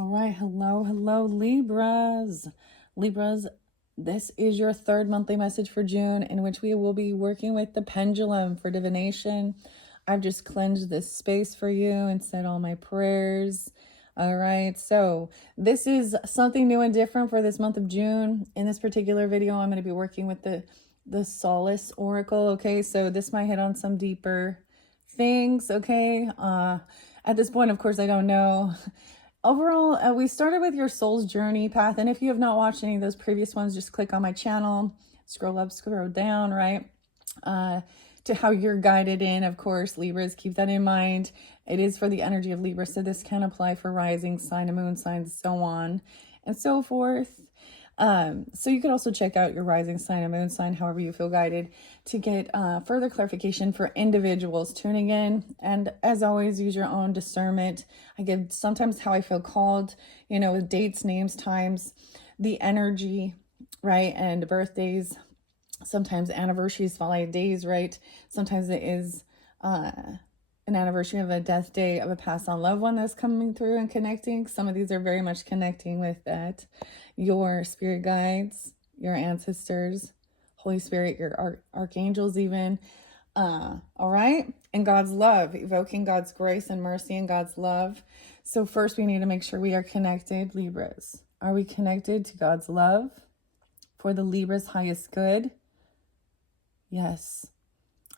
All right, hello, Libras. Libras, this is your third monthly message for June, in which we will be working with the pendulum for divination. I've just cleansed this space for you and said all my prayers. All right, so this is something new and different for this month of June. In this particular video, I'm going to be working with the Solace Oracle, okay? So this might hit on some deeper things, okay? At this point, of course, I don't know. Overall, we started with your soul's journey path. And if you have not watched any of those previous ones, just click on my channel, scroll up, scroll down, right? To how you're guided in, of course, Libras, keep that in mind. It is for the energy of Libra, so this can apply for rising sign and moon signs, so on and so forth. So you could also check out your rising sign and moon sign, however you feel guided, to get further clarification for individuals tuning in. And as always, use your own discernment. I give sometimes how I feel called, with dates, names, times, the energy, right? And birthdays, sometimes anniversaries, spotlight days, right? Sometimes it is an anniversary of a death day of a passed on loved one that's coming through and connecting. Some of these are very much connecting with that. Your spirit guides, your ancestors, Holy Spirit, your archangels even. All right. And God's love, evoking God's grace and mercy and God's love. So first we need to make sure we are connected, Libras. Are we connected to God's love for the Libra's highest good? Yes.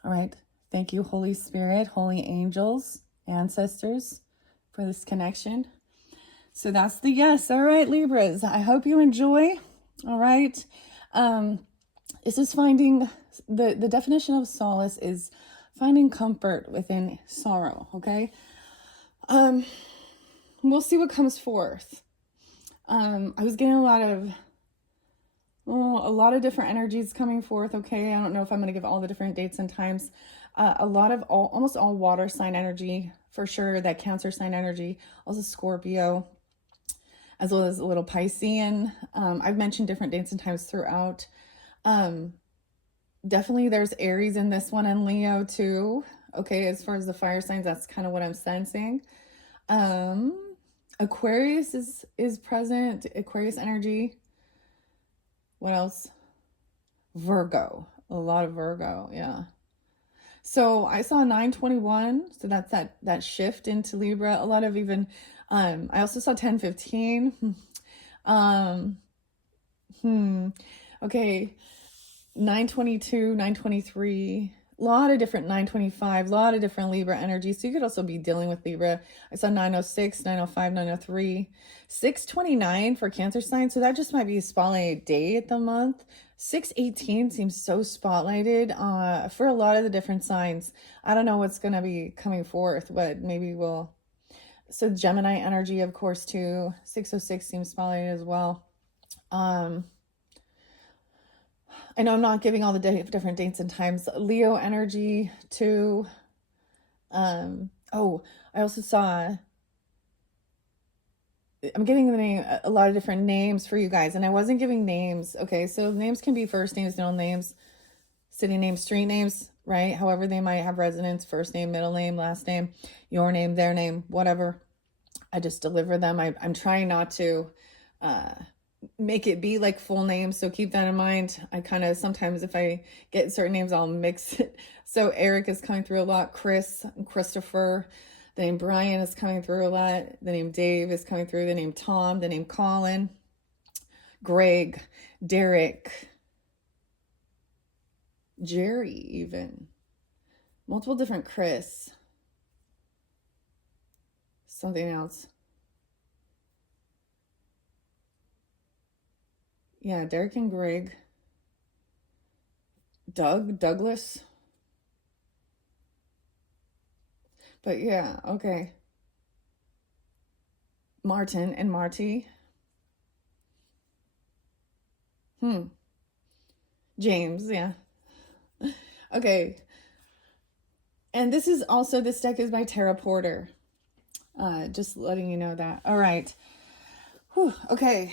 All right. Thank you, Holy Spirit, holy angels, ancestors, for this connection. So that's the yes. All right, Libras. I hope you enjoy. All right. This is finding, the definition of solace is finding comfort within sorrow, okay? We'll see what comes forth. I was getting a lot of different energies coming forth, okay? I don't know if I'm going to give all the different dates and times. Almost all water sign energy, for sure, that Cancer sign energy, also Scorpio, as well as a little Piscean. I've mentioned different dates and times throughout. Definitely there's Aries in this one and Leo too. Okay, as far as the fire signs, that's kind of what I'm sensing. Aquarius is present, Aquarius energy. What else? Virgo, a lot of Virgo, yeah. So I saw 921, so that's that shift into Libra. A lot of even, I also saw 1015. Okay, 922, 923, a lot of different 925, a lot of different Libra energy. So you could also be dealing with Libra. I saw 906, 905, 903, 629 for Cancer sign. So that just might be a spotlight day at the month. 618 seems so spotlighted for a lot of the different signs. I don't know what's going to be coming forth, but maybe we'll. So Gemini energy, of course, too. 606 seems spotlighted as well. I know I'm not giving all the different dates and times. Leo energy too. I also saw, I'm getting a lot of different names for you guys, and I wasn't giving names. Okay, so names can be first names, middle names, city names, street names, right? However they might have resonance, first name, middle name, last name, your name, their name, whatever. I just deliver them. I'm trying not to make it be like full names, so keep that in mind. I kind of, sometimes if I get certain names, I'll mix it. So Eric is coming through a lot, Chris, Christopher. The name Brian is coming through a lot. The name Dave is coming through. The name Tom. The name Colin. Greg. Derek. Jerry even. Multiple different Chris. Something else. Yeah, Derek and Greg. Douglas. But yeah, okay. Martin and Marty. James, yeah. Okay. And this deck is by Tara Porter. Just letting you know that. All right. Whew, okay.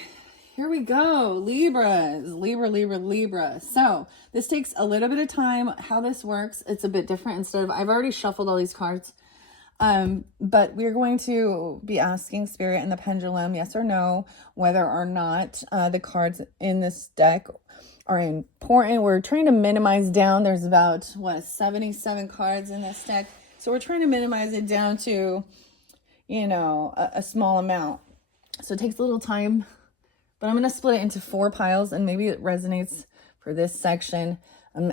Here we go. Libras. Libra. So this takes a little bit of time. How this works, it's a bit different. I've already shuffled all these cards. But we're going to be asking Spirit and the Pendulum, yes or no, whether or not the cards in this deck are important. We're trying to minimize down. There's about, 77 cards in this deck. So we're trying to minimize it down to, a small amount. So it takes a little time, but I'm going to split it into 4 piles, and maybe it resonates for this section.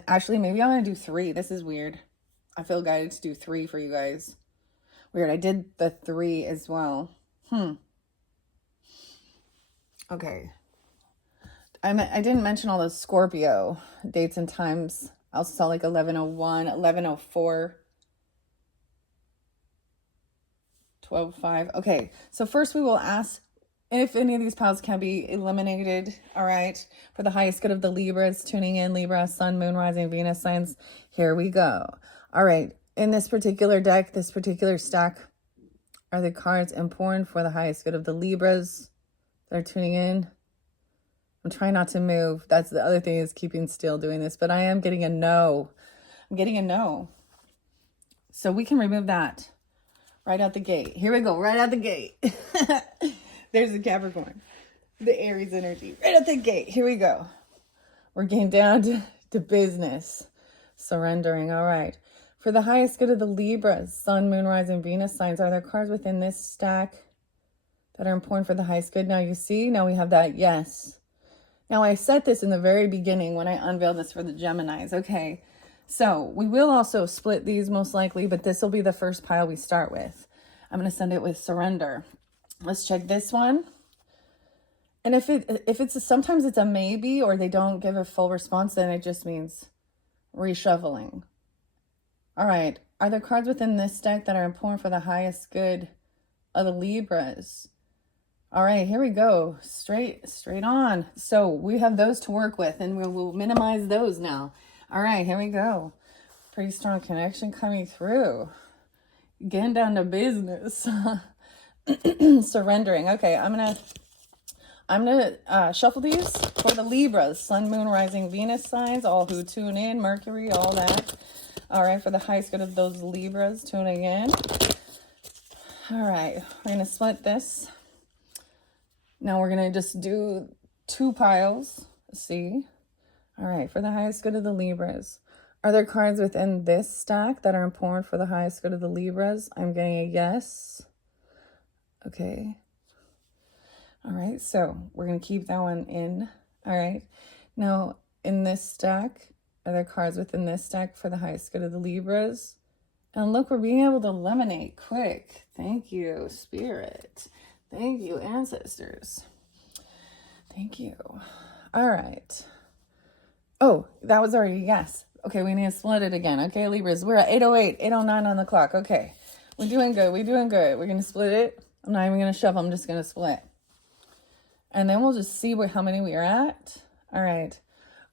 Actually, maybe I'm going to do 3. This is weird. I feel guided to do 3 for you guys. Weird. I did the 3 as well. Okay. I didn't mention all those Scorpio dates and times. I also saw like 11:01, 11:04, 12:05. Okay. So first we will ask if any of these piles can be eliminated. All right. For the highest good of the Libras tuning in, Libra, Sun, Moon, Rising, Venus signs. Here we go. All right. In this particular deck, this particular stack, are the cards important for the highest good of the Libras that are tuning in? I'm trying not to move. That's the other thing, is keeping still doing this. But I am getting a no. I'm getting a no. So we can remove that right out the gate. Here we go. Right out the gate. There's the Capricorn. The Aries energy. Right out the gate. Here we go. We're getting down to business. Surrendering. All right. For the highest good of the Libras, Sun, Moon, Rising, Venus signs, are there cards within this stack that are important for the highest good? Now you see, now we have that yes. Now I said this in the very beginning when I unveiled this for the Geminis. Okay, so we will also split these most likely, but this will be the first pile we start with. I'm going to send it with surrender. Let's check this one. And if it's sometimes it's a maybe, or they don't give a full response, then it just means reshuffling. All right. Are there cards within this deck that are important for the highest good of the Libras? All right, here we go. Straight on. So we have those to work with, and we'll minimize those now. All right, here we go. Pretty strong connection coming through. Getting down to business. Surrendering. Okay, I'm gonna shuffle these for the Libras, Sun, Moon, Rising, Venus signs, all who tune in, Mercury, all that. All right, for the highest good of those Libras tuning in. All right, we're going to split this. Now we're going to just do 2 piles. See? All right, for the highest good of the Libras. Are there cards within this stack that are important for the highest good of the Libras? I'm getting a yes. Okay. All right, so we're going to keep that one in. All right. Now, in this stack, are there cards within this stack for the highest good of the Libras? And look, we're being able to eliminate quick. Thank you, Spirit. Thank you, ancestors. Thank you. All right. Oh, that was already yes. Okay, we need to split it again. Okay, Libras, we're at 8:08, 8:09 on the clock. Okay, we're doing good. We're doing good. We're going to split it. I'm not even going to shuffle. I'm just going to split. And then we'll just see how many we are at. All right.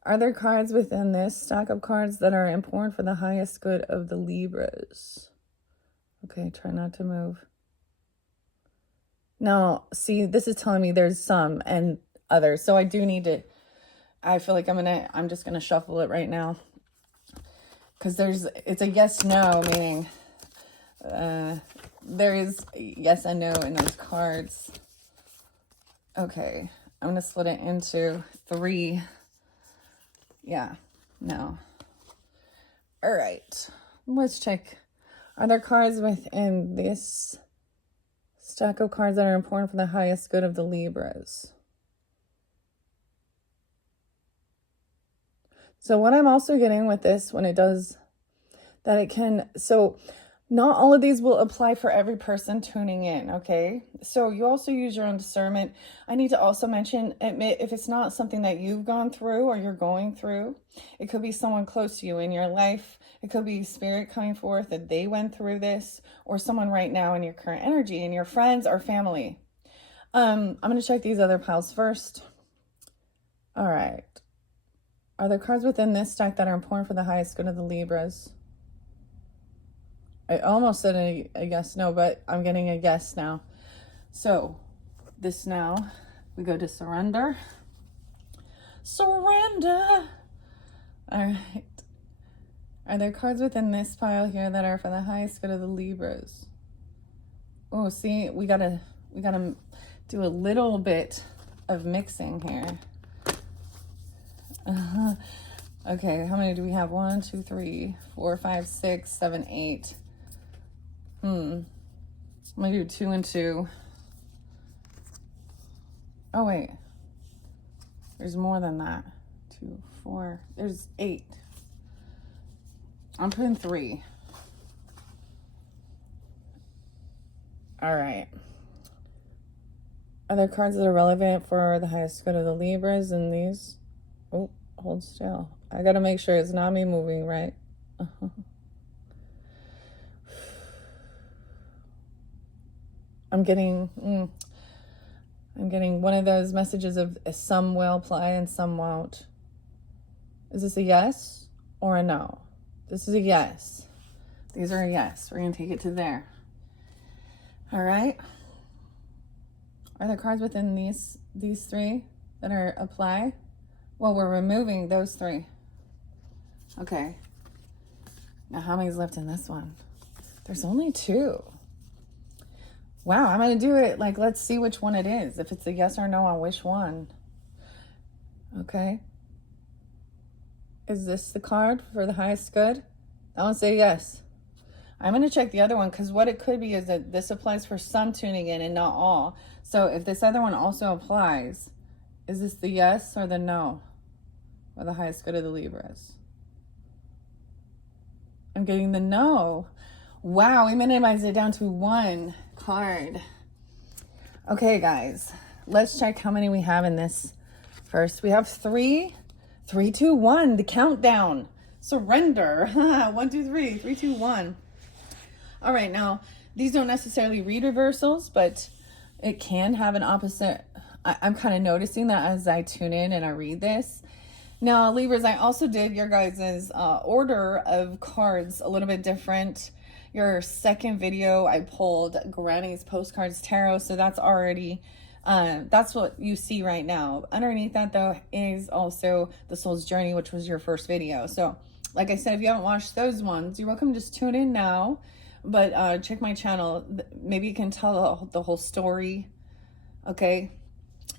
Are there cards within this stack of cards that are important for the highest good of the Libras? Okay, try not to move. Now, see, this is telling me there's some and others. So I do need to, I feel like I'm just going to shuffle it right now. Because it's a yes, no, meaning there is yes and no in those cards. Okay, I'm going to split it into 3. Yeah, no. All right, let's check. Are there cards within this stack of cards that are important for the highest good of the Libras? So what I'm also getting with this when it does that, it can, so not all of these will apply for every person tuning in, okay? So you also use your own discernment. I need to also mention, if it's not something that you've gone through or you're going through, it could be someone close to you in your life. It could be spirit coming forth that they went through this, or someone right now in your current energy, in your friends or family. I'm going to check these other piles first. All right. Are there cards within this stack that are important for the highest good of the Libras? I almost said a yes, no, but I'm getting a yes now. So this now, we go to surrender. Surrender. All right. Are there cards within this pile here that are for the highest good of the Libras? Oh, see, we gotta do a little bit of mixing here. Okay, how many do we have? 1, 2, 3, 4, 5, 6, 7, 8. I'm gonna do 2 and 2. Oh wait, there's more than that. 2, 4, there's 8. I'm putting 3. All right. Are there cards that are relevant for the highest good of the Libras in these? Oh, hold still. I gotta make sure it's not me moving, right? I'm getting one of those messages of some will apply and some won't. Is this a yes or a no? This is a yes. These are a yes. We're gonna take it to there. All right. Are there cards within these 3 that are apply? Well, we're removing those 3. Okay. Now how many's left in this one? There's only 2. Wow, I'm going to do it like, let's see which one it is. If it's a yes or no on which one. Okay. Is this the card for the highest good? I want to say yes. I'm going to check the other one because what it could be is that this applies for some tuning in and not all. So if this other one also applies, is this the yes or the no? Or the highest good of the Libras? I'm getting the no. Wow, we minimized it down to 1 card. Okay, guys, let's check how many we have in this. First, we have 3. 3, 2, 1, the countdown. Surrender. 1, 2, 3. 3, 2, 1. All right, now, these don't necessarily read reversals, but it can have an opposite. I'm kind of noticing that as I tune in and I read this. Now, Libras, I also did your guys' order of cards a little bit different. Your second video, I pulled Granny's Postcards Tarot, so that's already, that's what you see right now. Underneath that, though, is also The Soul's Journey, which was your first video. So, like I said, if you haven't watched those ones, you're welcome to just tune in now. But check my channel. Maybe you can tell the whole story, okay?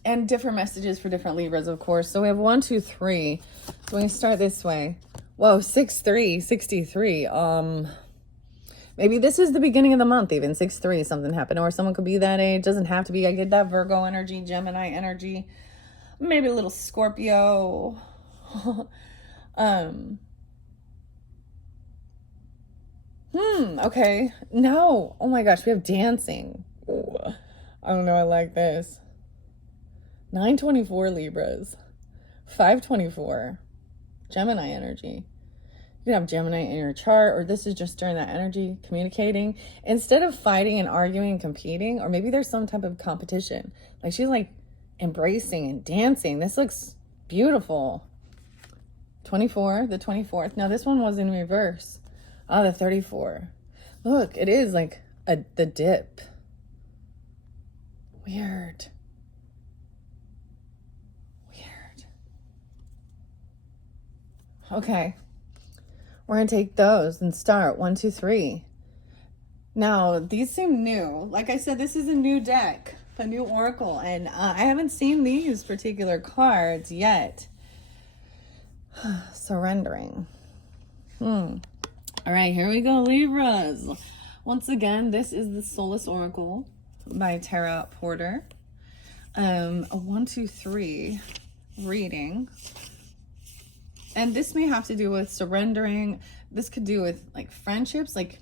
And different messages for different Libras, of course. So we have 1, 2, 3. So we can start this way. Whoa, 6-3, 63. Maybe this is the beginning of the month, even 6-3, something happened. Or someone could be that age. Doesn't have to be. I get that Virgo energy, Gemini energy. Maybe a little Scorpio. Okay. No. Oh my gosh, we have dancing. Ooh, I don't know, I like this. 924 Libras. 524. Gemini energy. You can have Gemini in your chart, or this is just during that energy, communicating. Instead of fighting and arguing and competing, or maybe there's some type of competition. Like she's like embracing and dancing. This looks beautiful. 24, the 24th. Now this one was in reverse. Oh, the 34. Look, it is like the dip. Weird. Weird. Okay. We're going to take those and start. 1, 2, 3. Now, these seem new. Like I said, this is a new deck, a new oracle, and I haven't seen these particular cards yet. Surrendering. All right, here we go, Libras. Once again, this is the Solace Oracle by Tara Porter. A 1, 2, 3 reading. And this may have to do with surrendering. This could do with like friendships, like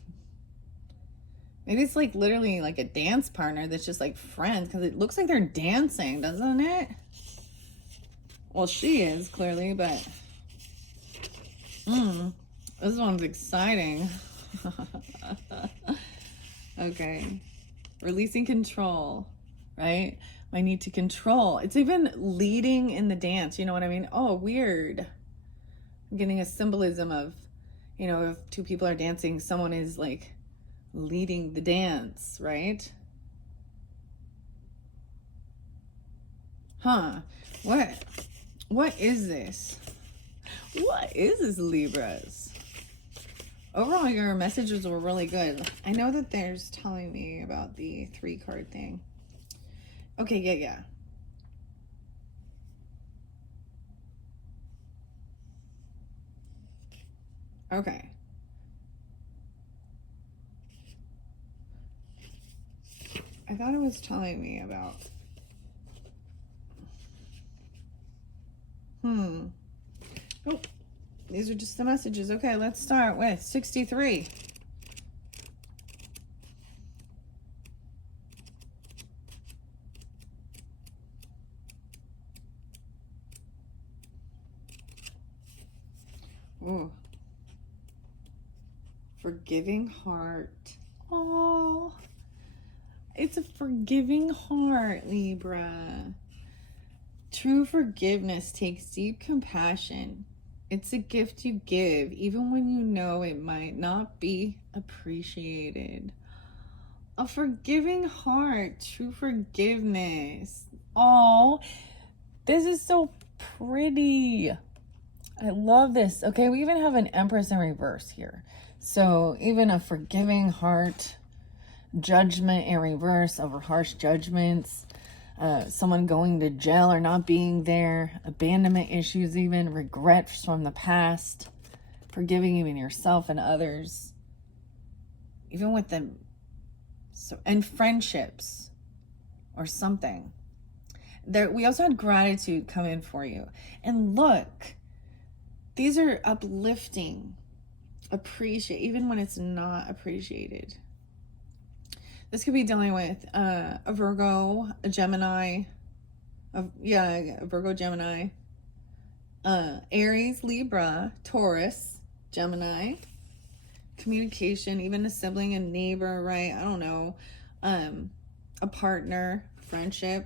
maybe it's like literally like a dance partner that's just like friends, because it looks like they're dancing, doesn't it? Well, she is clearly, but this one's exciting. Okay. Releasing control, right? I need to control. It's even leading in the dance. You know what I mean? Oh, weird. I'm getting a symbolism of, you know, if two people are dancing, someone is like leading the dance, right? Huh. What is this? What is this, Libras? Overall, your messages were really good. I know that there's telling me about the 3-card thing. Okay, yeah. Okay. I thought it was telling me about... Oh, these are just the messages. Okay, let's start with 63. Ooh. Forgiving heart. Oh, it's a forgiving heart, Libra. True forgiveness takes deep compassion. It's a gift you give, even when you know it might not be appreciated. A forgiving heart, true forgiveness. Oh, this is so pretty. I love this. Okay, we even have an Empress in reverse here. So even a forgiving heart, judgment in reverse over harsh judgments, someone going to jail or not being there, abandonment issues, even regrets from the past, forgiving even yourself and others, even with them, and friendships or something. There, we also had gratitude come in for you. And look, these are uplifting, appreciate, even when it's not appreciated. This could be dealing with a Virgo, a Gemini, a Virgo, Gemini, Aries, Libra, Taurus, Gemini, communication, even a sibling, a neighbor, right? I don't know, a partner, friendship.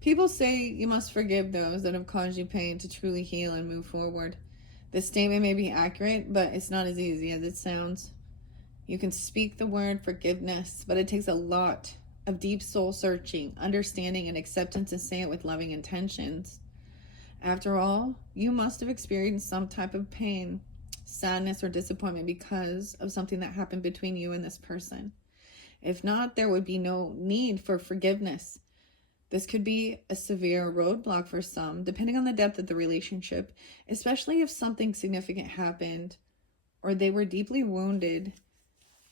People say you must forgive those that have caused you pain to truly heal and move forward. This statement may be accurate, but it's not as easy as it sounds. You can speak the word forgiveness, but it takes a lot of deep soul searching, understanding, and acceptance to say it with loving intentions. After all, you must have experienced some type of pain, sadness, or disappointment because of something that happened between you and this person. If not, there would be no need for forgiveness. This could be a severe roadblock for some, depending on the depth of the relationship, especially if something significant happened or they were deeply wounded,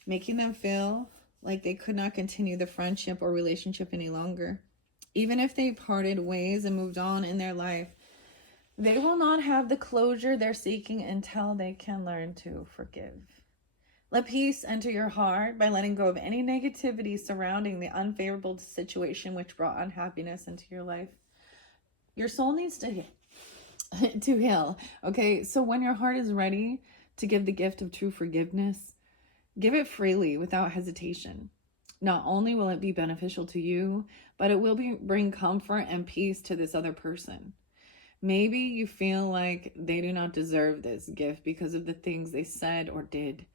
making them feel like they could not continue the friendship or relationship any longer. Even if they parted ways and moved on in their life, they will not have the closure they're seeking until they can learn to forgive. Let peace enter your heart by letting go of any negativity surrounding the unfavorable situation which brought unhappiness into your life. Your soul needs to heal. Okay, so when your heart is ready to give the gift of true forgiveness, give it freely without hesitation. Not only will it be beneficial to you, but it will bring comfort and peace to this other person. Maybe you feel like they do not deserve this gift because of the things they said or did.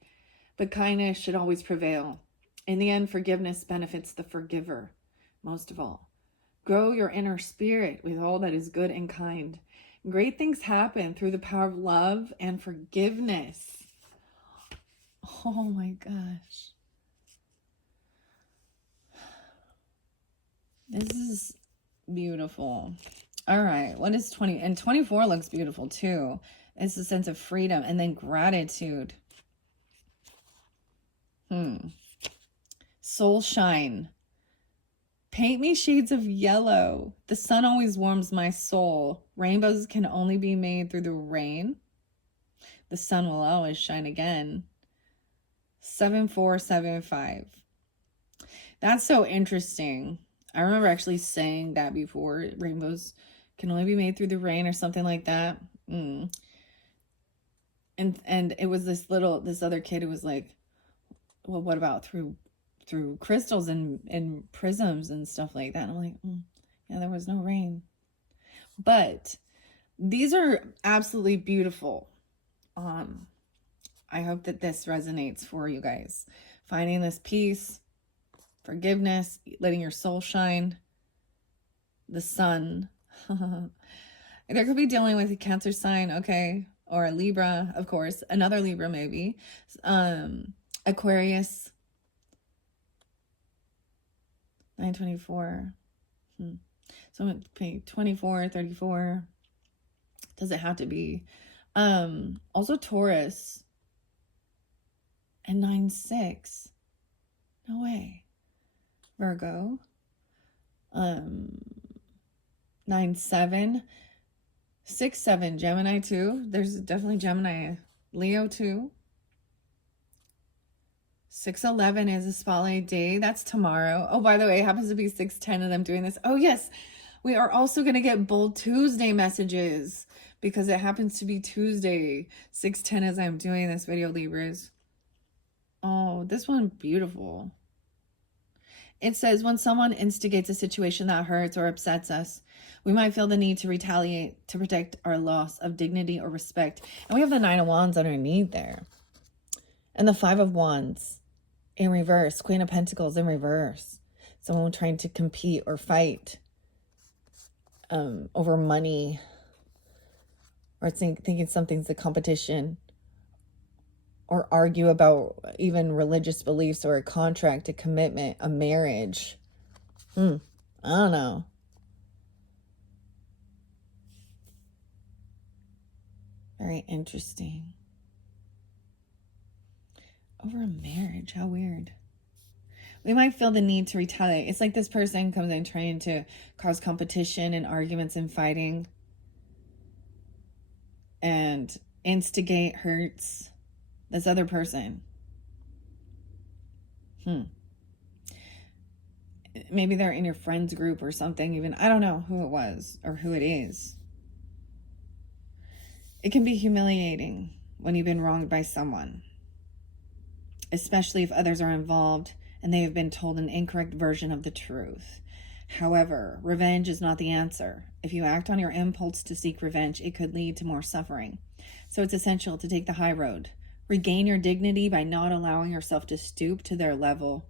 But kindness should always prevail. In the end, forgiveness benefits the forgiver, most of all. Grow your inner spirit with all that is good and kind. Great things happen through the power of love and forgiveness. Oh my gosh. This is beautiful. All right, what is 20? And 24 looks beautiful too. It's a sense of freedom and then gratitude. Soul shine. Paint me shades of yellow. The sun always warms my soul. Rainbows can only be made through the rain. The sun will always shine again. 7475. That's so interesting. I remember actually saying that before. Rainbows can only be made through the rain or something like that. And it was this other kid who was like, well, what about through crystals and prisms and stuff like that? And I'm like, yeah, there was no rain. But these are absolutely beautiful. I hope that this resonates for you guys. Finding this peace, forgiveness, letting your soul shine, the sun. There could be dealing with a Cancer sign, okay? or Libra, of course, another Libra maybe, Aquarius, 924. So 24, 34. Does it have to be? Also Taurus and 9-6. No way. Virgo. 9-7. 6-7. Gemini too. There's definitely Gemini. Leo too. 6-11 is a spotlight day. That's tomorrow. Oh, by the way, it happens to be 6-10 of them doing this. Oh, yes. We are also going to get Bold Tuesday messages because it happens to be Tuesday, 6-10 as I'm doing this video, Libras. Oh, this one, beautiful. It says, when someone instigates a situation that hurts or upsets us, we might feel the need to retaliate to protect our loss of dignity or respect. And we have the 9 of Wands underneath there. And the 5 of Wands in reverse. Queen of Pentacles in reverse. Someone trying to compete or fight over money. Or thinking something's a competition. Or argue about even religious beliefs or a contract, a commitment, a marriage. I don't know. Very interesting. Over a marriage, how weird. We might feel the need to retaliate. It's like this person comes in trying to cause competition and arguments and fighting. And instigate hurts this other person. Maybe they're in your friends group or something even. I don't know who it was or who it is. It can be humiliating when you've been wronged by someone, especially if others are involved and they have been told an incorrect version of the truth. However, revenge is not the answer. If you act on your impulse to seek revenge, it could lead to more suffering. So it's essential to take the high road. Regain your dignity by not allowing yourself to stoop to their level.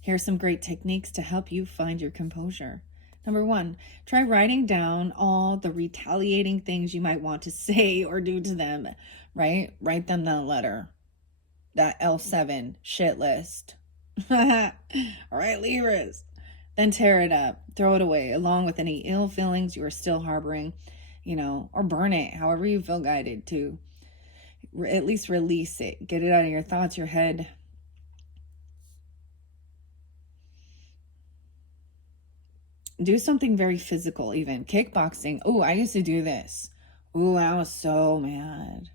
Here are some great techniques to help you find your composure. Number 1, try writing down all the retaliating things you might want to say or do to them, right? Write them down a letter. That L7 shit list. All right, Libras. Then tear it up, throw it away, along with any ill feelings you are still harboring, or burn it, however you feel guided to. At least release it. Get it out of your thoughts, your head. Do something very physical, even. Kickboxing. Oh, I used to do this. Oh, I was so mad.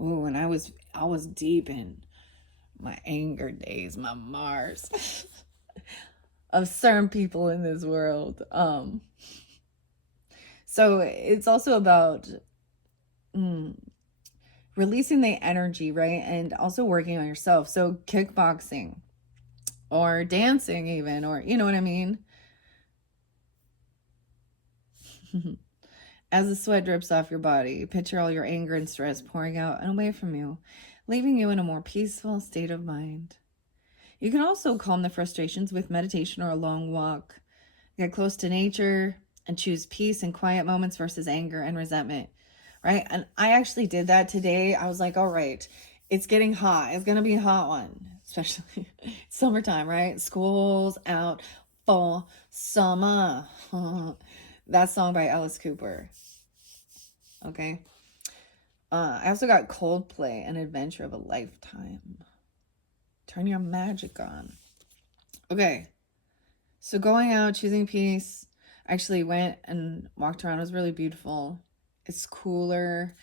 Oh, and I was deep in my anger days, my Mars. Of certain people in this world. So it's also about releasing the energy, right? And also working on yourself. So kickboxing or dancing even, or you know what I mean? As the sweat drips off your body, picture all your anger and stress pouring out and away from you, leaving you in a more peaceful state of mind. You can also calm the frustrations with meditation or a long walk. Get close to nature and choose peace and quiet moments versus anger and resentment, right? And I actually did that today. I was like, all right, it's getting hot. It's going to be a hot one, especially summertime, right? School's out for summer. That song by Alice Cooper. Okay. I also got Coldplay, An Adventure of a Lifetime. Turn your magic on. Okay. So going out, choosing peace. I actually went and walked around. It was really beautiful. It's cooler.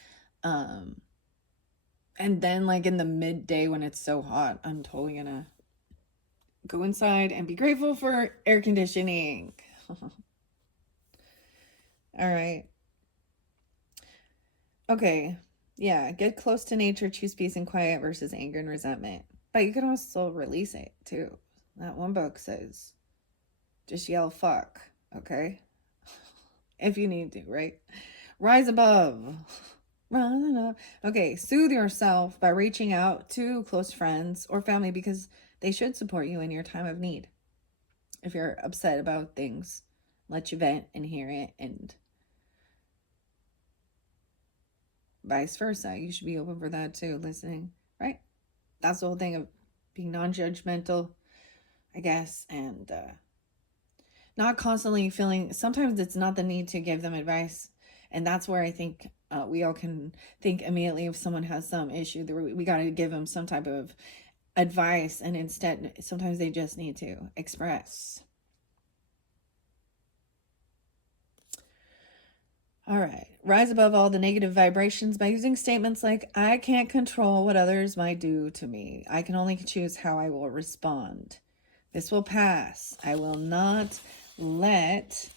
And then like in the midday when it's so hot, I'm totally gonna go inside and be grateful for air conditioning. All right. Okay. Yeah. Get close to nature, choose peace and quiet versus anger and resentment. But you can also release it too. That one book says, just yell fuck. Okay. If you need to, right? Rise above. Rise up. Okay. Soothe yourself by reaching out to close friends or family because they should support you in your time of need. If you're upset about things, let you vent and hear it and vice versa. You should be open for that too, listening, right? That's the whole thing of being non-judgmental, I guess, and not constantly feeling, sometimes it's not the need to give them advice. And that's where I think we all can think immediately if someone has some issue, we got to give them some type of advice. And instead, sometimes they just need to express. All right. Rise above all the negative vibrations by using statements like, I can't control what others might do to me. I can only choose how I will respond. This will pass. I will not let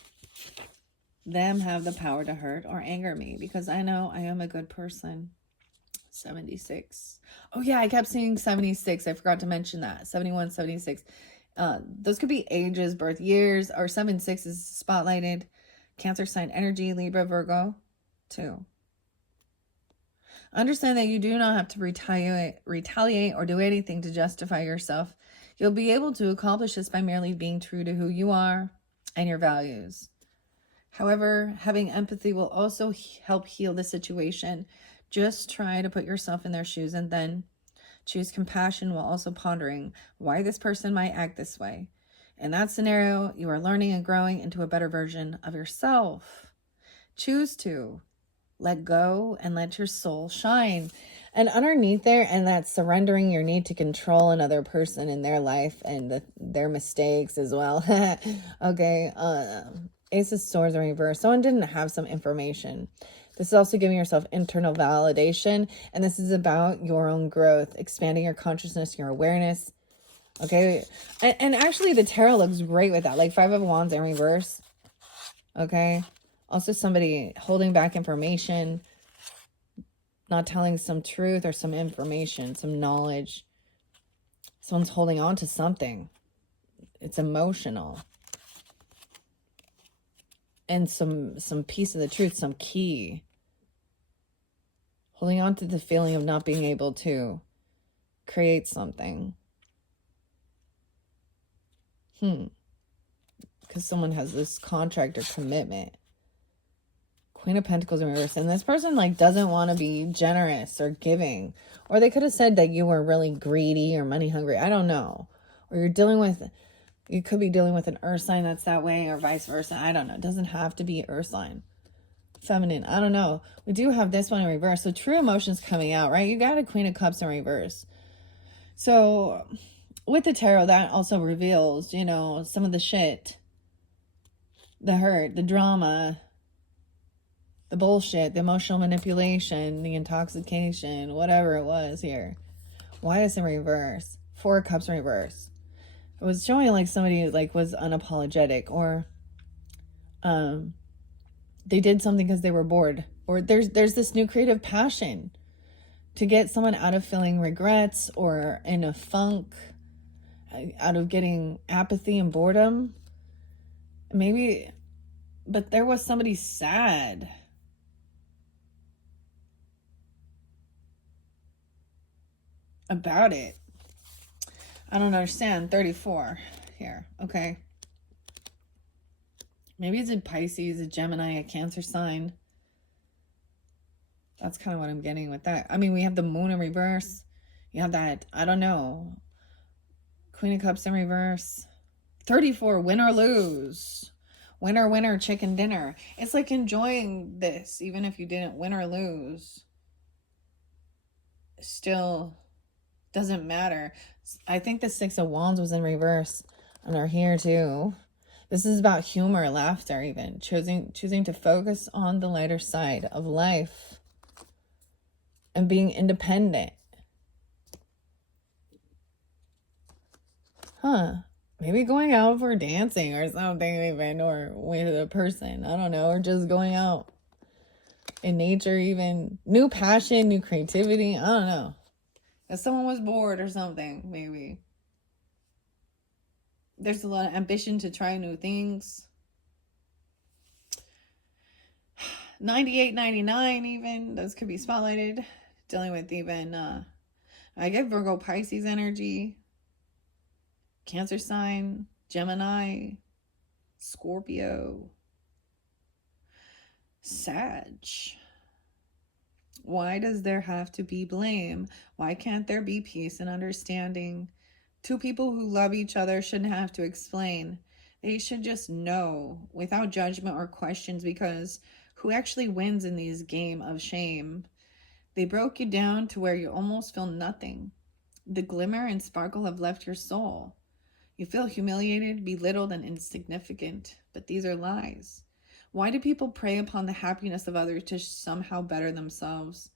them have the power to hurt or anger me because I know I am a good person. 76. Oh yeah, I kept seeing 76. I forgot to mention that. 71, 76. Those could be ages, birth years, or 76 is spotlighted. Cancer sign energy, Libra, Virgo, too. Understand that you do not have to retaliate or do anything to justify yourself. You'll be able to accomplish this by merely being true to who you are and your values. However, having empathy will also help heal the situation. Just try to put yourself in their shoes and then choose compassion while also pondering why this person might act this way. In that scenario, you are learning and growing into a better version of yourself. Choose to let go and let your soul shine. And underneath there, and that's surrendering your need to control another person in their life and their mistakes as well. Okay. Ace of Swords in reverse. Someone didn't have some information. This is also giving yourself internal validation. And this is about your own growth, expanding your consciousness, your awareness. Okay. And actually the tarot looks great with that. Like 5 of Wands in reverse. Okay. Also somebody holding back information, not telling some truth or some information, some knowledge. Someone's holding on to something. It's emotional. And some piece of the truth, some key. Holding on to the feeling of not being able to create something. Because someone has this contract or commitment. Queen of Pentacles in reverse. And this person like doesn't want to be generous or giving. Or they could have said that you were really greedy or money hungry. I don't know. Or you could be dealing with an earth sign that's that way or vice versa. I don't know. It doesn't have to be earth sign. Feminine. I don't know. We do have this one in reverse. So true emotions coming out, right? You got a Queen of Cups in reverse. So with the tarot, that also reveals, you know, some of the shit, the hurt, the drama, the bullshit, the emotional manipulation, the intoxication, whatever it was here. Why is it in reverse? 4 of Cups in reverse. It was showing like somebody like was unapologetic, or they did something because they were bored, or there's this new creative passion to get someone out of feeling regrets or in a funk, out of getting apathy and boredom. Maybe, but there was somebody sad. About it. I don't understand. 34 here. Okay. Maybe it's a Pisces, a Gemini, a Cancer sign. That's kind of what I'm getting with that. I mean, we have the Moon in reverse. You have that, I don't know, Queen of Cups in reverse. 34, win or lose. Winner, winner, chicken dinner. It's like enjoying this, even if you didn't win or lose. Still doesn't matter. I think the 6 of Wands was in reverse. And they're here too. This is about humor, laughter even. Choosing to focus on the lighter side of life. And being independent. Maybe going out for dancing or something even. Or with a person. I don't know. Or just going out in nature even. New passion, new creativity. I don't know. If someone was bored or something, maybe. There's a lot of ambition to try new things. 98, 99 even. Those could be spotlighted. Dealing with even, I get Virgo, Pisces energy. Cancer sign. Gemini. Scorpio. Sag. Why does there have to be blame? Why can't there be peace and understanding? Two people who love each other shouldn't have to explain. They should just know without judgment or questions, because who actually wins in these game of shame? They broke you down to where you almost feel nothing. The glimmer and sparkle have left your soul. You feel humiliated, belittled, and insignificant. But these are lies. Why do people prey upon the happiness of others to somehow better themselves?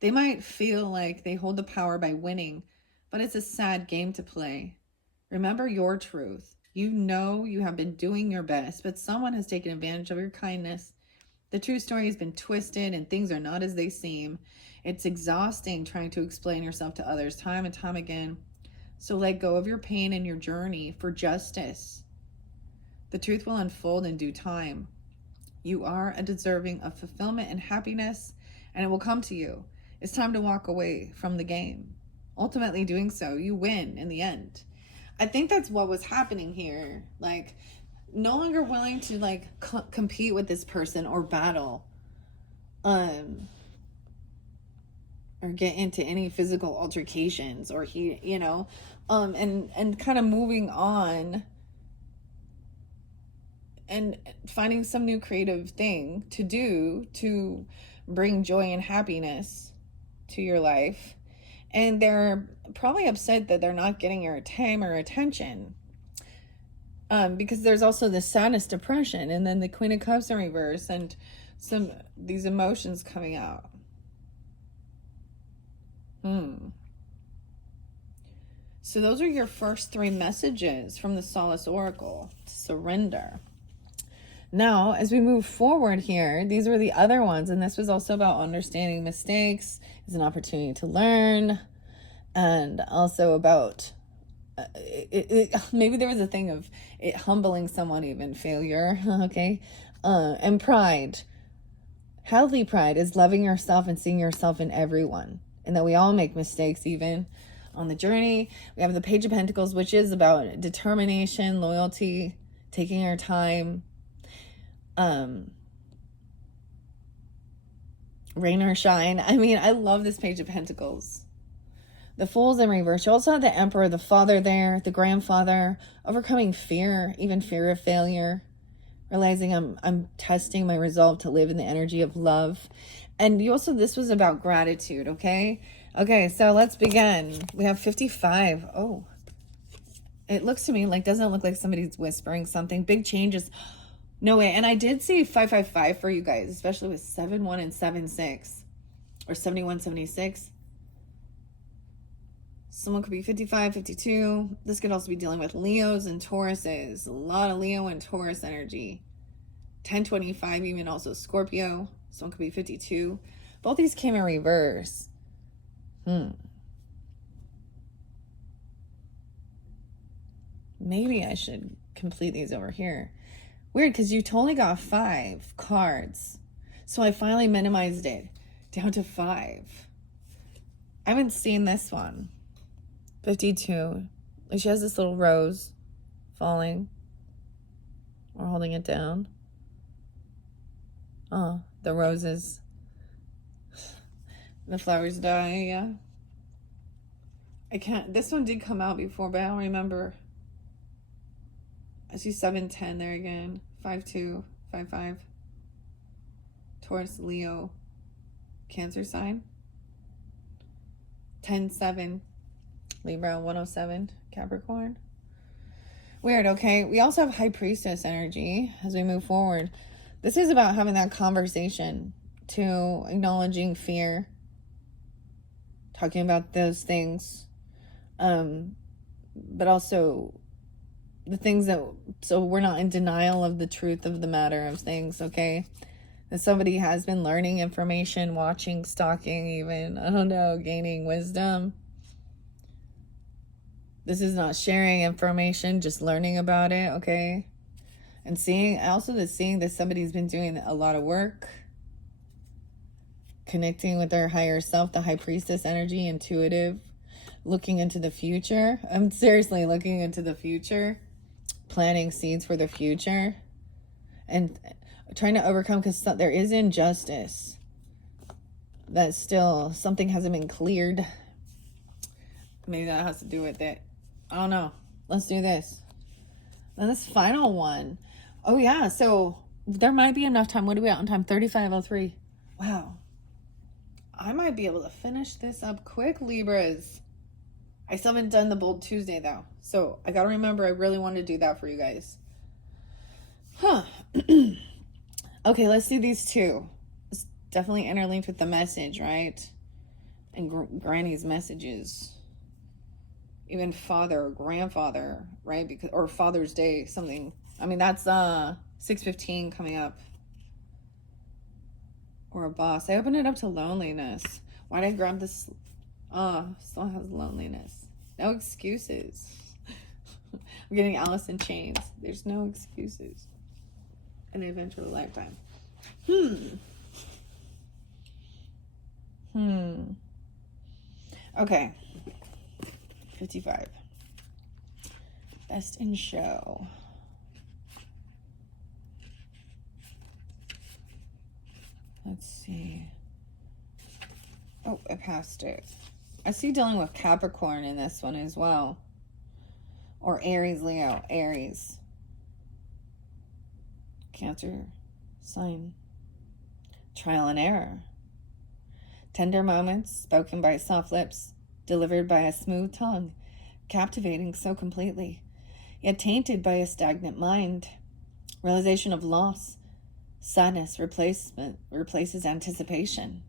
They might feel like they hold the power by winning, but it's a sad game to play. Remember your truth. You know you have been doing your best, but someone has taken advantage of your kindness. The true story has been twisted and things are not as they seem. It's exhausting trying to explain yourself to others time and time again. So let go of your pain and your journey for justice. The truth will unfold in due time. You are deserving of fulfillment and happiness, and it will come to you. It's time to walk away from the game. Ultimately doing so, you win in the end. I think that's what was happening here. Like, no longer willing to compete with this person or battle, or get into any physical altercations, or and kind of moving on and finding some new creative thing to do to bring joy and happiness to your life. And they're probably upset that they're not getting your time or attention, because there's also the sadness, depression, and then the Queen of Cups in reverse, and these emotions coming out. So those are your first 3 messages from the Solace Oracle. Surrender. Now, as we move forward here, these are the other ones, and this was also about understanding mistakes is an opportunity to learn, and also about maybe there was a thing of it humbling someone, even failure, okay? And pride. Healthy pride is loving yourself and seeing yourself in everyone, and that we all make mistakes even on the journey. We have the Page of Pentacles, which is about determination, loyalty, taking our time. Rain or shine. I mean, I love this Page of Pentacles. The Fool's in reverse. You also have the Emperor, the father there, the grandfather, overcoming fear, even fear of failure, realizing I'm testing my resolve to live in the energy of love. And you also, this was about gratitude, okay? Okay, so let's begin. We have 55. Oh, it looks to me like, doesn't look like somebody's whispering something. Big changes. No way. And I did see 555 for you guys, especially with 71 and 76, or 71, 76. Someone could be 55, 52. This could also be dealing with Leos and Tauruses. A lot of Leo and Taurus energy. 1025, even also Scorpio. Someone could be 52. Both these came in reverse. Maybe I should complete these over here. Weird, because you totally got 5 cards. So I finally minimized it down to 5. I haven't seen this one. 52. She has this little rose falling or holding it down. Oh, the roses. The flowers die, yeah. I can't. This one did come out before, but I don't remember. I see 710 there again. 52, 55. Taurus, Leo, Cancer sign. 10-7. Libra, 107, Capricorn. Weird, okay. We also have High Priestess energy as we move forward. This is about having that conversation, to acknowledging fear, talking about those things, but also the things that, so we're not in denial of the truth of the matter of things, okay? That somebody has been learning information, watching, stalking, even, I don't know, gaining wisdom. This is not sharing information, just learning about it, okay? And seeing that somebody's been doing a lot of work, connecting with their higher self, the High Priestess energy, intuitive, looking into the future. I'm seriously looking into the future, planting seeds for the future, and trying to overcome, because there is injustice. that still something hasn't been cleared. Maybe that has to do with it. I don't know. Let's do this. Then this final one. Oh yeah, so there might be enough time. What are we at on time? 35:03. Wow. I might be able to finish this up quick, Libras. I still haven't done the Bold Tuesday though. So I gotta remember I really want to do that for you guys. Huh. Okay, let's do these two. It's definitely interlinked with the message, right? And Granny's messages. Even father or grandfather, right? Because, or Father's Day, something. I mean, that's 6:15 coming up. Or a boss. I opened it up to loneliness. Why did I grab this? Still has loneliness. No excuses. I'm getting Alice in Chains. There's no excuses. An adventure of a lifetime. Okay. 55. Best in show. Let's see. Oh, I passed it. I see dealing with Capricorn in this one as well. Or Aries, Leo, Aries. Cancer sign. Trial and error. Tender moments spoken by soft lips, delivered by a smooth tongue, captivating so completely, yet tainted by a stagnant mind. Realization of loss. Sadness replaces anticipation.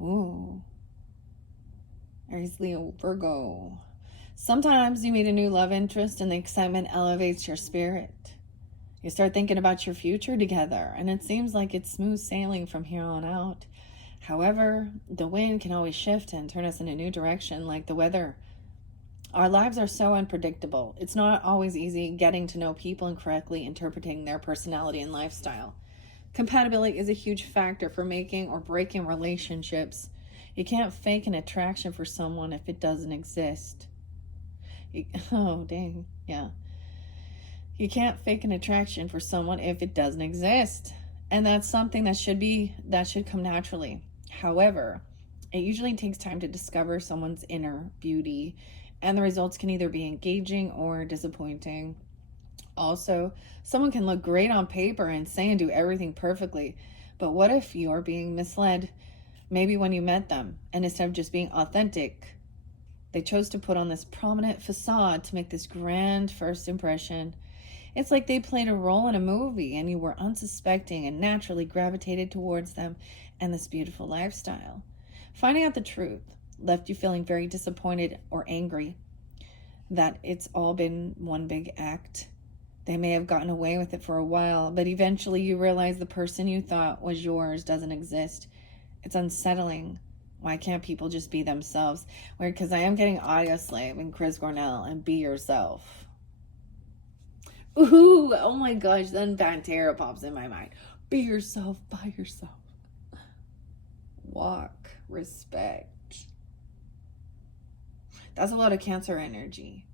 Ooh. Aries, Leo, Virgo. Sometimes you meet a new love interest and the excitement elevates your spirit. You start thinking about your future together, and it seems like it's smooth sailing from here on out. However, the wind can always shift and turn us in a new direction, like the weather. Our lives are so unpredictable. It's not always easy getting to know people and correctly interpreting their personality and lifestyle. Compatibility is a huge factor for making or breaking relationships. You can't fake an attraction for someone if it doesn't exist. Oh, dang. Yeah. You can't fake an attraction for someone if it doesn't exist. And that's something that should come naturally. However, it usually takes time to discover someone's inner beauty, and the results can either be engaging or disappointing. Also, someone can look great on paper and say and do everything perfectly, but what if you're being misled? Maybe when you met them, and instead of just being authentic, they chose to put on this prominent facade to make this grand first impression. It's like they played a role in a movie and you were unsuspecting and naturally gravitated towards them and this beautiful lifestyle. Finding out the truth left you feeling very disappointed or angry that it's all been one big act. They may have gotten away with it for a while, but eventually you realize the person you thought was yours doesn't exist. It's unsettling. Why can't people just be themselves? Weird, because I am getting Audio Slave and Chris Cornell and Be Yourself. Ooh, oh my gosh, then Pantera pops in my mind. Be yourself, by yourself. Walk, respect. That's a lot of Cancer energy.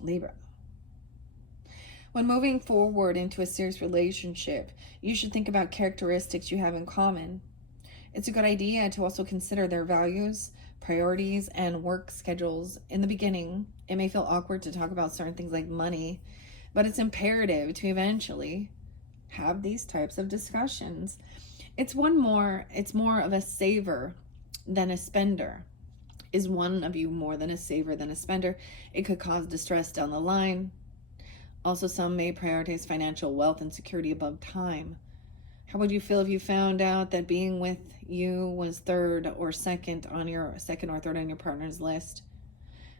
Libra. When moving forward into a serious relationship, you should think about characteristics you have in common. It's a good idea to also consider their values, priorities, and work schedules. In the beginning, it may feel awkward to talk about certain things like money, but it's imperative to eventually have these types of discussions. It's more of a saver than a spender. Is one of you more than a saver than a spender? It could cause distress down the line. Also, some may prioritize financial wealth and security above time. How would you feel if you found out that being with you was second or third on your partner's list?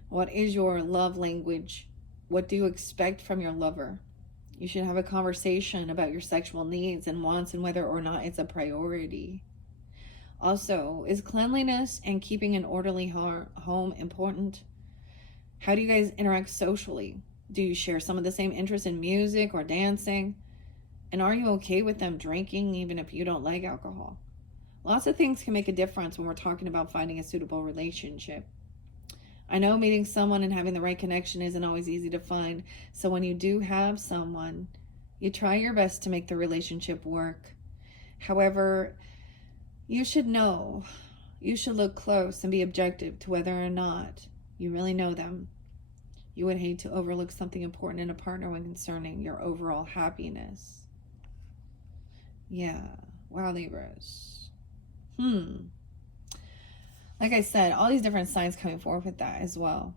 What is your love language? What do you expect from your lover? You should have a conversation about your sexual needs and wants and whether or not it's a priority. Also, is cleanliness and keeping an orderly home important? How do you guys interact socially? Do you share some of the same interests in music or dancing? And are you okay with them drinking even if you don't like alcohol? Lots of things can make a difference when we're talking about finding a suitable relationship. I know meeting someone and having the right connection isn't always easy to find. So when you do have someone, You try your best to make the relationship work. However, you should know, you should look close and be objective to whether or not you really know them. You would hate to overlook something important in a partner when concerning your overall happiness. Yeah. Wow, Libras. Like I said, all these different signs coming forth with that as well.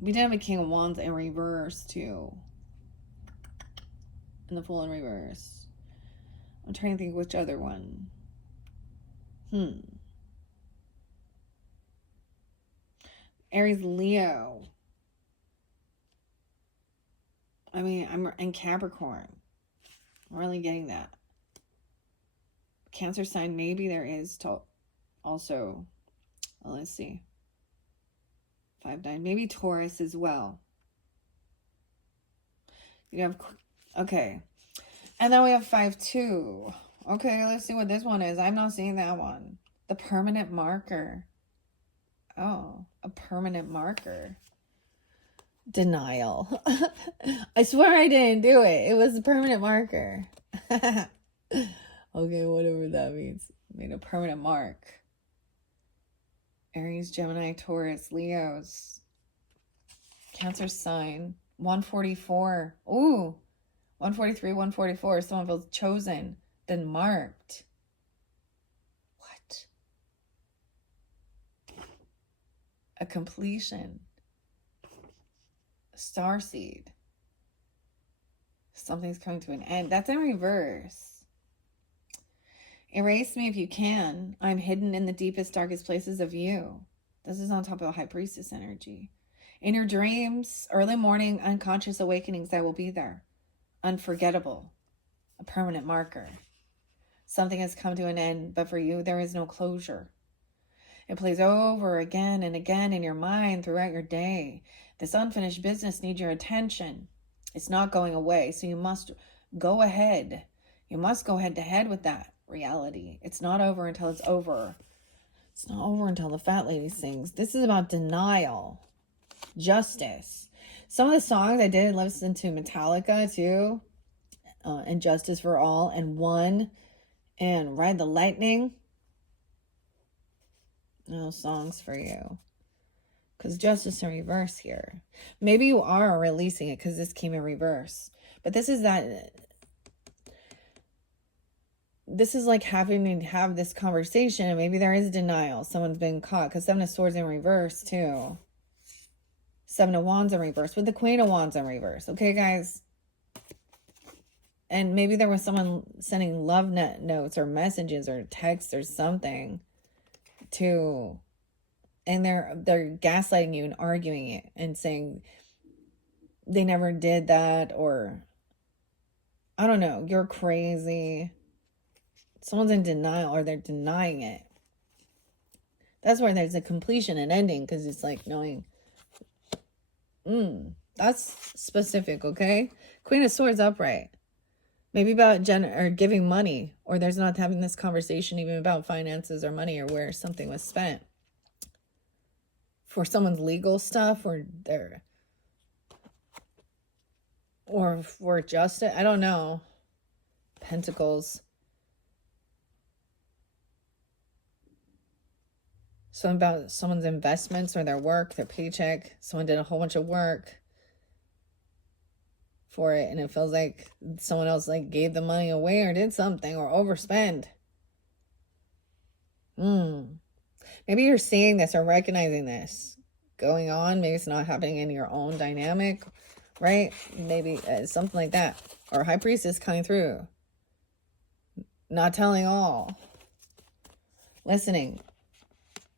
We did have a King of Wands in reverse too. And the Fool in reverse. I'm trying to think which other one. Aries, Leo. I mean, I'm in Capricorn. I'm really getting that. Cancer sign, maybe there is also, well, let's see. 5-9, maybe Taurus as well. You have, okay. And then we have 5-2. Okay, let's see what this one is. I'm not seeing that one. The permanent marker. Oh, a permanent marker. Denial. I swear I didn't do it. It was a permanent marker. Okay, whatever that means. Made a permanent mark. Aries, Gemini, Taurus, Leos. Cancer sign. 144. Ooh. 143, 144. Someone feels chosen, then marked. What? A completion. A starseed. Something's coming to an end. That's in reverse. Erase me if you can. I'm hidden in the deepest, darkest places of you. This is on top of High Priestess energy. In your dreams, early morning, unconscious awakenings, I will be there. Unforgettable. A permanent marker. Something has come to an end, but for you, there is no closure. It plays over again and again in your mind throughout your day. This unfinished business needs your attention. It's not going away, so you must go ahead. You must go head to head with that reality. It's not over until it's over. It's not over until the fat lady sings. This is about denial. Justice. Some of the songs I did listen to Metallica too. And Justice for All. And One. And Ride the Lightning. No songs for you. Because justice in reverse here. Maybe you are releasing it because this came in reverse. But this is that... This is like having to have this conversation, and maybe there is denial. Someone's been caught, because 7 of Swords in reverse too. 7 of Wands in reverse with the Queen of Wands in reverse. Okay, guys? And maybe there was someone sending love notes or messages or texts or something to, and they're gaslighting you and arguing it and saying they never did that, or I don't know, you're crazy. Someone's in denial, or they're denying it. That's where there's a completion and ending, because it's like knowing, that's specific, okay? Queen of Swords upright. Maybe about giving money, or there's not having this conversation even about finances or money or where something was spent. For someone's legal stuff, or for justice, I don't know. Pentacles. Something about someone's investments or their work, their paycheck. Someone did a whole bunch of work for it, and it feels like someone else like gave the money away or did something or overspend. Maybe you're seeing this or recognizing this going on. Maybe it's not happening in your own dynamic, right? Maybe something like that. Or High Priestess coming through. Not telling all. Listening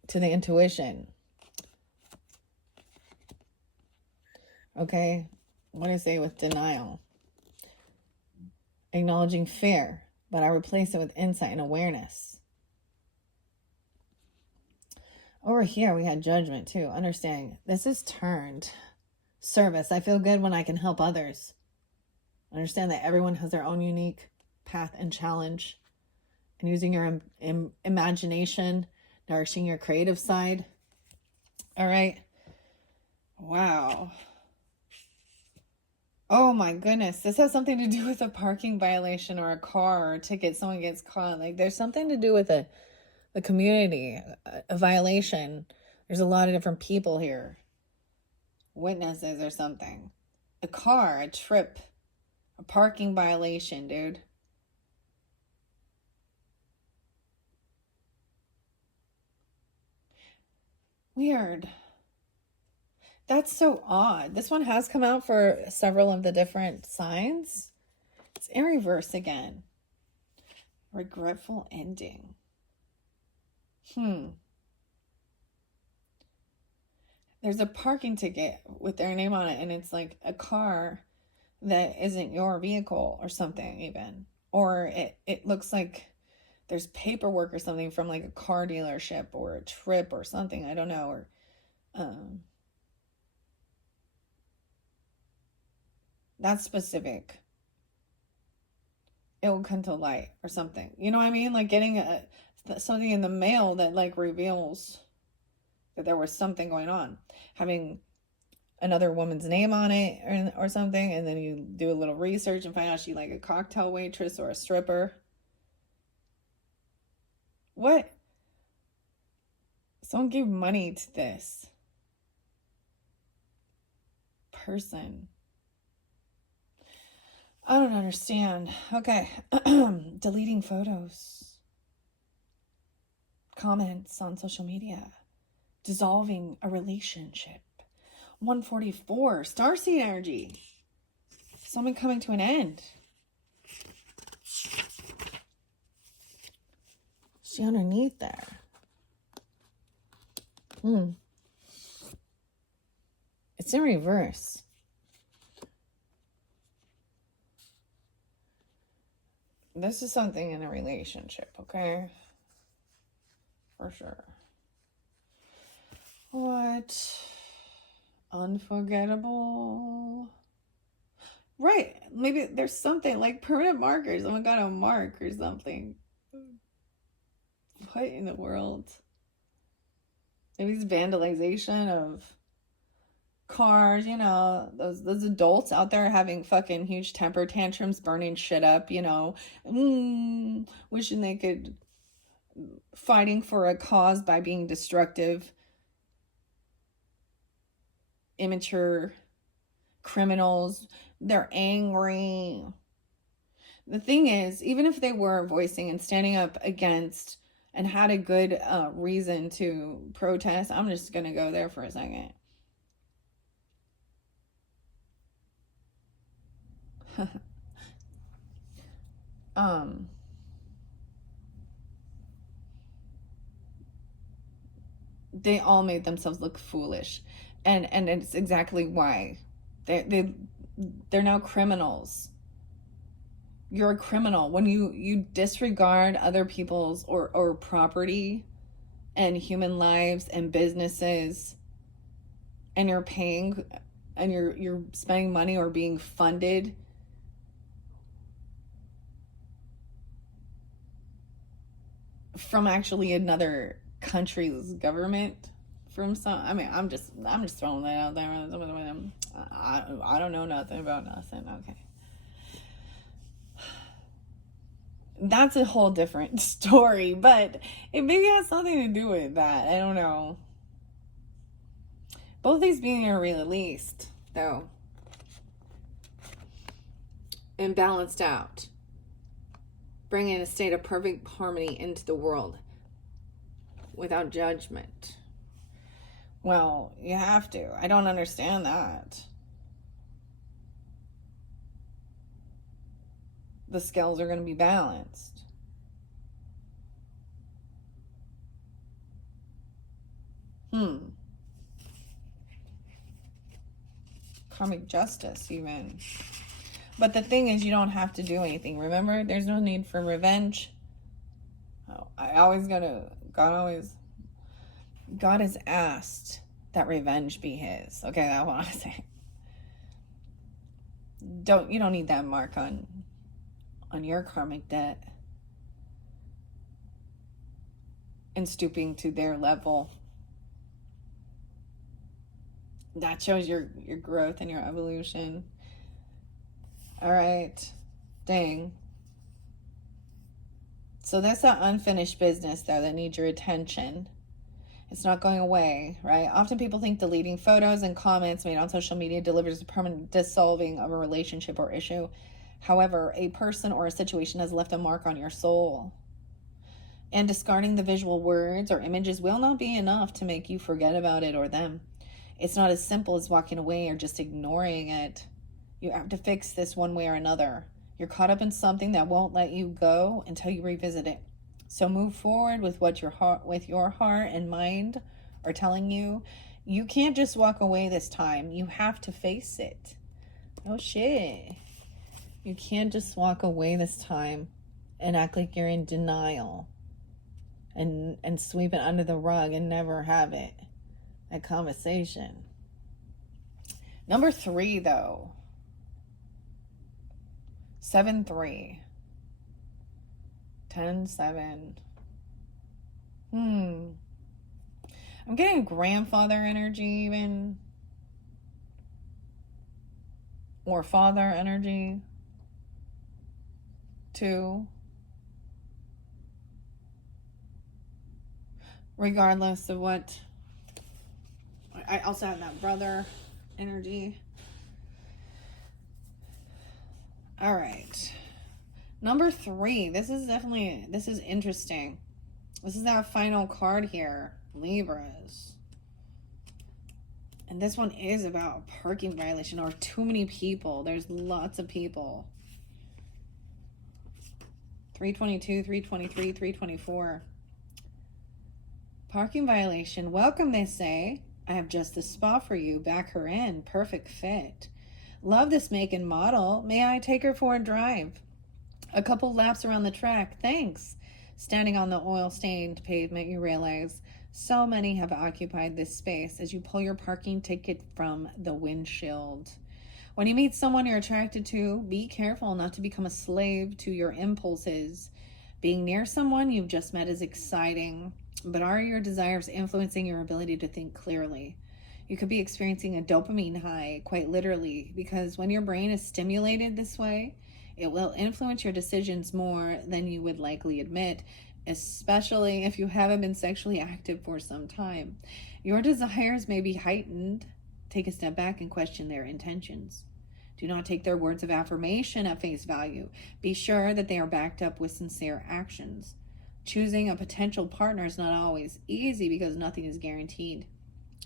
to the intuition. Okay, what do I say with denial? Acknowledging fear, but I replace it with insight and awareness. Over here, we had judgment too. Understanding this is turned. Service. I feel good when I can help others. Understand that everyone has their own unique path and challenge. And using your imagination, nourishing your creative side. All right. Wow. Oh my goodness. This has something to do with a parking violation or a car or a ticket. Someone gets caught. Like there's something to do with the community, a violation. There's a lot of different people here. Witnesses or something. A car, a trip, a parking violation, dude. Weird. That's so odd. This one has come out for several of the different signs. It's in reverse again. Regretful ending. There's a parking ticket with their name on it, and it's like a car that isn't your vehicle or something even. Or it looks like there's paperwork or something from like a car dealership or a trip or something. I don't know. Or that's specific. It will come to light or something. You know what I mean? Like getting something in the mail that like reveals that there was something going on. Having another woman's name on it or something, and then you do a little research and find out she's like a cocktail waitress or a stripper. What? Someone gave money to this person. I don't understand. Okay. Deleting photos, comments on social media, dissolving a relationship. 144, starseed energy. Something coming to an end. See underneath there. It's in reverse. This is something in a relationship, okay? For sure. What? Unforgettable. Right. Maybe there's something like permanent markers. Someone got a mark or something. What in the world? Maybe it's vandalization of cars, you know, those adults out there having fucking huge temper tantrums, burning shit up, you know, wishing they could, fighting for a cause by being destructive, immature criminals. They're angry. The thing is, even if they were voicing and standing up against and had a good reason to protest, I'm just gonna go there for a second. They all made themselves look foolish, and it's exactly why they're now criminals. You're a criminal when you disregard other people's or property and human lives and businesses, and you're paying and you're spending money or being funded from actually another country's government. From some, I mean, I'm just throwing that out there. I don't know nothing about nothing. Okay, that's a whole different story, but it maybe has something to do with that. I don't know. Both these being released, though, and balanced out, bringing a state of perfect harmony into the world without judgment. Well, you have to. I don't understand that. The scales are going to be balanced. Karmic justice, even. But the thing is, you don't have to do anything. Remember, there's no need for revenge. Oh, God has asked that revenge be his. Okay, that's what I say. You don't need that mark on your karmic debt. And stooping to their level. That shows your growth and your evolution. All right. Dang. So there's that unfinished business, though, that needs your attention. It's not going away, right? Often people think deleting photos and comments made on social media delivers the permanent dissolving of a relationship or issue. However, a person or a situation has left a mark on your soul. And discarding the visual words or images will not be enough to make you forget about it or them. It's not as simple as walking away or just ignoring it. You have to fix this one way or another. You're caught up in something that won't let you go until you revisit it. So move forward with what your heart and mind are telling you. You can't just walk away this time. You have to face it. Oh shit. You can't just walk away this time and act like you're in denial and sweep it under the rug and never have it. A conversation. Number 3, though. 7-3. 10-7. I'm getting grandfather energy even. Or father energy. 2. Regardless of what. I also have that brother energy. All right. Number 3. This is interesting. This is our final card here. Libras. And this one is about a parking violation or too many people. There's lots of people. 322, 323, 324. Parking violation. Welcome, they say. I have just the spot for you. Back her in. Perfect fit. Love this make and model. May I take her for a drive? A couple laps around the track. Thanks. Standing on the oil-stained pavement, you realize so many have occupied this space as you pull your parking ticket from the windshield. When you meet someone you're attracted to, be careful not to become a slave to your impulses. Being near someone you've just met is exciting, but are your desires influencing your ability to think clearly? You could be experiencing a dopamine high, quite literally, because when your brain is stimulated this way, it will influence your decisions more than you would likely admit, especially if you haven't been sexually active for some time. Your desires may be heightened. Take a step back and question their intentions. Do not take their words of affirmation at face value. Be sure that they are backed up with sincere actions. Choosing a potential partner is not always easy because nothing is guaranteed.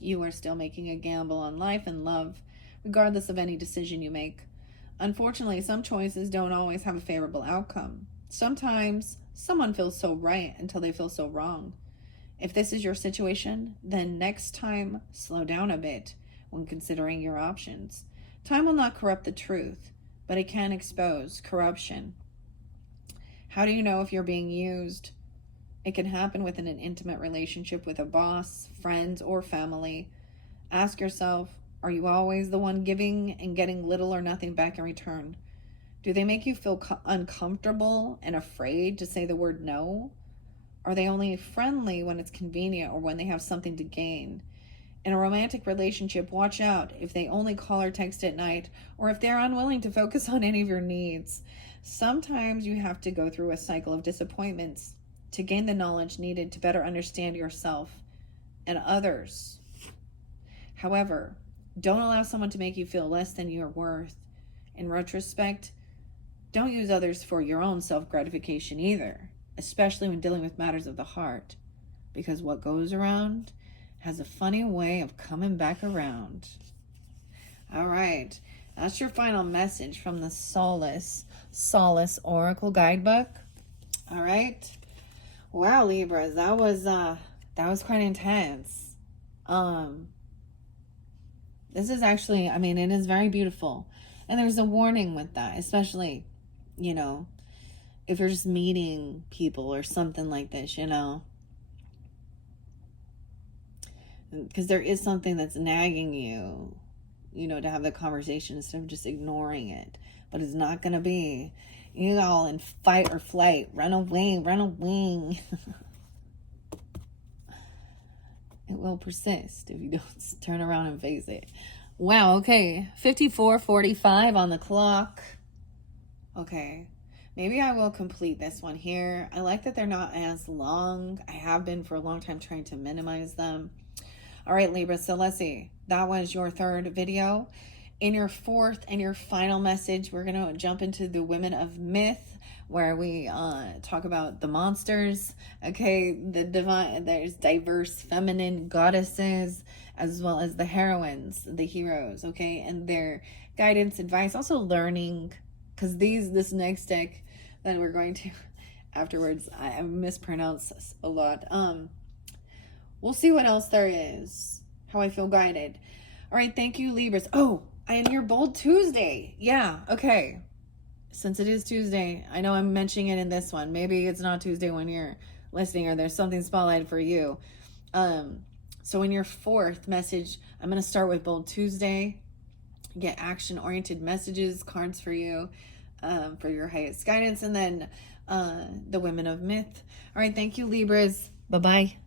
You are still making a gamble on life and love, regardless of any decision you make. Unfortunately, some choices don't always have a favorable outcome. Sometimes someone feels so right until they feel so wrong. If this is your situation, then next time, slow down a bit when considering your options. Time will not corrupt the truth, but it can expose corruption. How do you know if you're being used? It can happen within an intimate relationship with a boss, friends, or family. Ask yourself, are you always the one giving and getting little or nothing back in return? Do they make you feel uncomfortable and afraid to say the word no? Are they only friendly when it's convenient or when they have something to gain? In a romantic relationship, watch out if they only call or text at night, or if they're unwilling to focus on any of your needs. Sometimes you have to go through a cycle of disappointments to gain the knowledge needed to better understand yourself and others. However, don't allow someone to make you feel less than you're worth. In retrospect, don't use others for your own self-gratification either, especially when dealing with matters of the heart, because what goes around has a funny way of coming back around. All right, that's your final message from the Solace Oracle Guidebook. All right. Wow, Libras, that was quite intense. This is actually, it is very beautiful. And there's a warning with that, especially, if you're just meeting people or something like this, because there is something that's nagging you, to have the conversation instead of just ignoring it. But it's not going to be, all in fight or flight. Run away. It will persist if you don't turn around and face it. Wow, okay. 54:45 on the clock. Okay. Maybe I will complete this one here. I like that they're not as long. I have been for a long time trying to minimize them. All right, Libra. So let's see. That was your third video. In your fourth and your final message, we're going to jump into the Women of Myth, where we talk about the monsters. Okay, the divine. There's diverse feminine goddesses, as well as the heroines, the heroes. Okay, and their guidance, advice, also learning. Because this next deck that we're going to afterwards, I mispronounce a lot. We'll see what else there is. How I feel guided. All right, thank you, Libras. Oh, and your Bold Tuesday. Yeah, okay. Since it is Tuesday, I know I'm mentioning it in this one. Maybe it's not Tuesday when you're listening, or there's something spotlighted for you. So in your fourth message, I'm going to start with Bold Tuesday. Get action-oriented messages, cards for you, for your highest guidance, and then the Women of Myth. All right, thank you, Libras. Bye-bye.